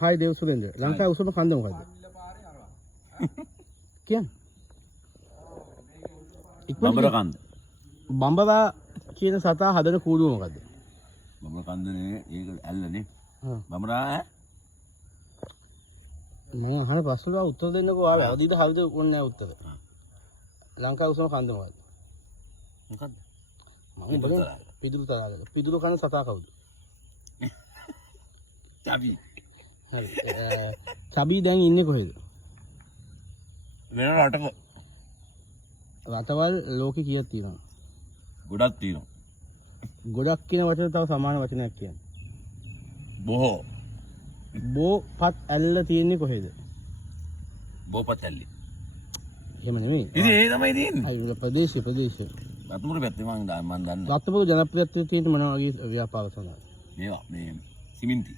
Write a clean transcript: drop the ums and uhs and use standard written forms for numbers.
Hi දේව සුරේන්ද්‍ර. ලංකාවේ උසම කන්ද මොකද්ද? කියන්නේ. බඹර කන්ද. බඹරා කියන සතා හදන කූඩුව මොකද්ද? බඹර කන්ද නේ ඒක ඇල්ලනේ. බඹරා ඈ මම අහන ප්‍රශ්නට උත්තර දෙන්නකෝ ආවේ. අවදිද හරිද ඕනේ නැහැ උත්තර. ලංකාවේ උසම කන්ද මොකද්ද? මොකද්ද? මම බලන්න පිදුරු තලාගල. පිදුරු කන සතා කවුද? චබි. හරි. චබි දැන් ඉන්නේ කොහෙද? වෙන රටක. රටවල් ලෝකේ කීයක් තියෙනවද? ගොඩක් තියෙනවා. ගොඩක් කියන වචන තව සමාන වචනයක් කියන්න. බොහෝ. බෝපත් ඇල්ල තියෙන්නේ කොහෙද? බෝපත් ඇල්ලේ. එහෙම නෙමෙයි. ඉතින් ඒ තමයි තියෙන්නේ. අයි ප්‍රදේශය. රත්නපුර පැත්තේ මම දන්නේ. රත්නපුර ජනප්‍රියත්වයේ තියෙන මොන වගේ ව්‍යාපාර සඳහාද? මේවා මේ සිමෙන්ති.